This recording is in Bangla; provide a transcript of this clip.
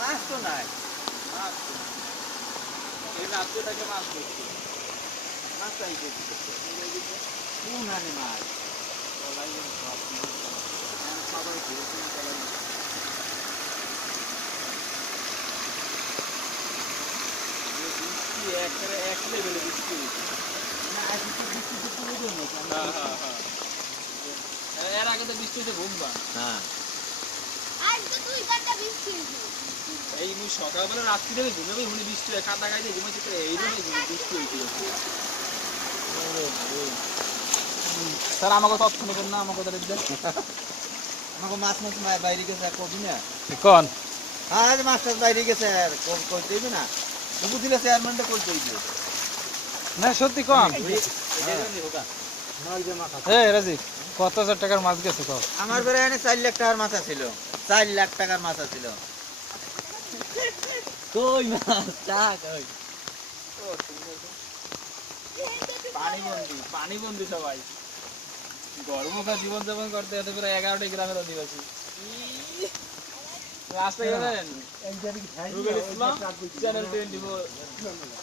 মাছ তো নাই, এই রাত্রিটাকে মাছ ধরছি। মাছ চাই কোন হারে মাছ সবাই বৃষ্টি এক লেভেলে বৃষ্টি হয়েছে। এর আগে তো বৃষ্টি হয়েছে ঘুমবা। হ্যাঁ এই মুই সকালবেলা রাত্রি থেকে ঘুমাবে হুনি বৃষ্টি হয় কাদা গাইতে ঘুমাইছে তো এই জন্য বৃষ্টি হয়েছিল। স্যার আমাকে তথ্য নেবেন না আমাকে আমাকে মাছ মাছ বাইরে গেছে কবি না কোন আজ মাছ টাছ বাইরে গেছে আর করতে হইবে না তবু দিলে চেয়ারম্যানটা করতে হইবে না সত্যি কম। এই রাজি কত হাজার টাকার মাছ গেছে কম? আমার ঘরে এনে 4 লাখ টাকার মাছ ছিল, 4 লাখ টাকার মাছ ছিল। কই মাছ চা কই পানি বন্দি সবাই গরমকা জীবন যাপন করতে হতে প্রায় 11টি গ্রামের অধিবাসী। রাস্তায় গেলেন চ্যানেল 24